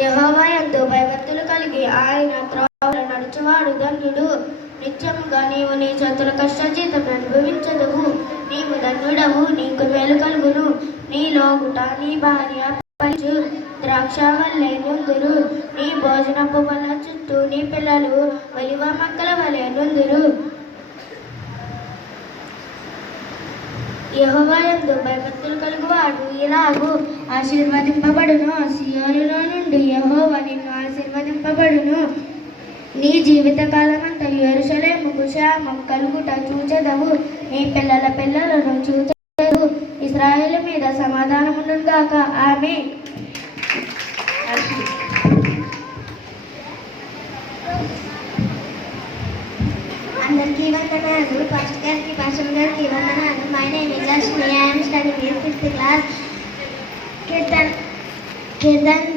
యెహోవా యందు భయభక్తులు కలిగి ఆయన త్రోవలో నడుచువాడు ధన్యుడు. నిత్యముగా నీవు నీ చేతుల కష్టజీతం అనుభవించదువు. నీవు ధన్యుడవు, నీకు మేలు కలుగును. నీ లోగుట నీ భార్య పలుచు ద్రాక్షవల్లే నుందురు. నీ భోజనపు బల్ల చుట్టూ నీ పిల్లలు ఒలివ మొక్కల వలె నుందురు. యెహోవా యందు భయభక్తులు కలుగువాడు ఇలాగు ఆశీర్వదింపబడును. సియోనులో నుండి యెహోవా నిన్ను ఆశీర్వదింపబడును. నీ జీవిత కాలమంతా యెరూషలేముకు క్షేమం కలుగుట చూచెదవు. నీ పిల్లల పిల్లలను చూచెదవు. ఇశ్రాయేలు మీద సమాధానముండును గాక. ఆమేన్. అందరికీ వందనాలు. పాస్టర్ గారికి, పాస్టర్ గారికి వందనాలు. My name is Lakshmi. I am studying in 5th class. Kirtan